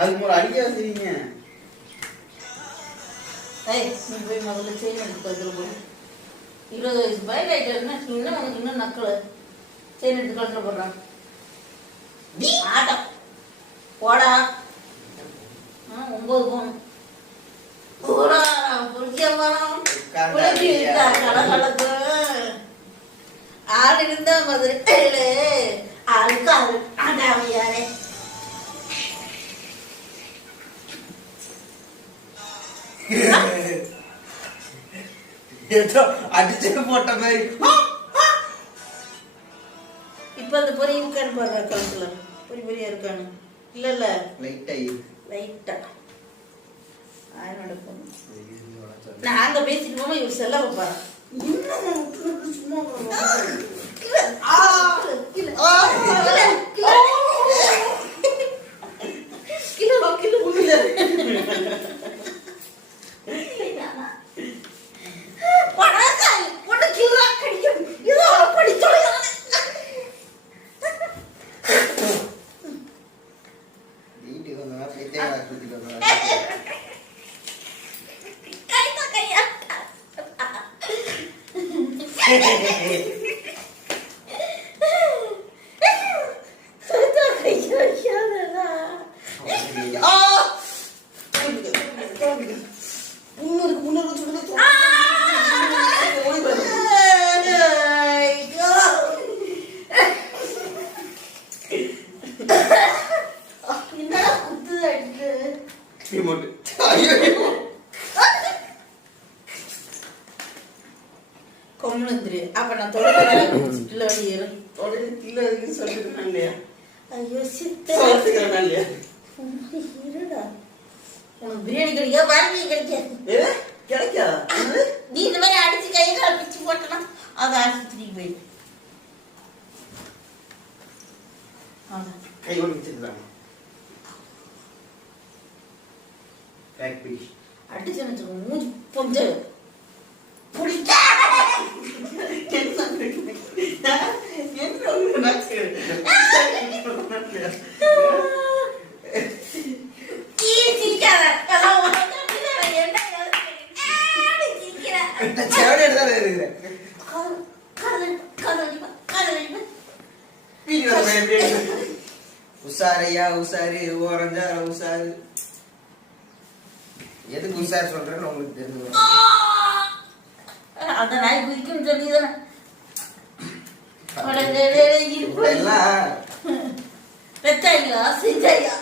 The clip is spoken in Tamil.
அதுக்கு ஒரு அடிக்க செய்வீங்க. நீ போய் முதல்ல செயின் எடுத்து வந்துரு போய். 20 வயசு பைக் ஆயிட்டு இன்னும் உனக்கு இன்னும் நக்கல. செயின் எடுத்து கழுத்துல போடுறான். ஆட்டம் போடா. 9 போகணும். போடா பொறிக்க மரம் குழம்பி விட்டா கலகலக்கு. ஆள் இருந்தா மதுரை ஆளுக்கு ஆளு ஆண்டாவையாரே. ஏதோ அடிச்சு போட்ட மாதிரி. இப்ப அந்த பொறி இருக்கான்னு பாரு கழுத்துல. பொறி பொறியா இருக்கானு இல்ல இல்ல லைட்டா நடக்கும். நாங்க பேசிட்டு போமா இவர் செல்ல வைப்பாரு. கொம்முந்திரி அப்ப நான் ஐயோ சித்தா இருடா. உனக்கு பிரியாணி கிடைக்கா பாரதி கிடைக்கா. நீ இந்த மாதிரி அடிச்சு கையில பிச்சு போட்டனா அதை ஆஸ்பத்திரிக்கு போயிடு. கை ஒடிச்சிருக்காங்க. அடிச்சு வச்சுக்கோ மூஞ்சி கொஞ்சம் பிடிக்க. உசாரையா உசாரு ஓரஞ்சா உசாரு. எதுக்கு உசார் சொல்றேன்னு உங்களுக்கு தெரிஞ்சு அந்த நாய் குதிக்கும் சொல்லிதானே பெத்தாயா செஞ்சாயா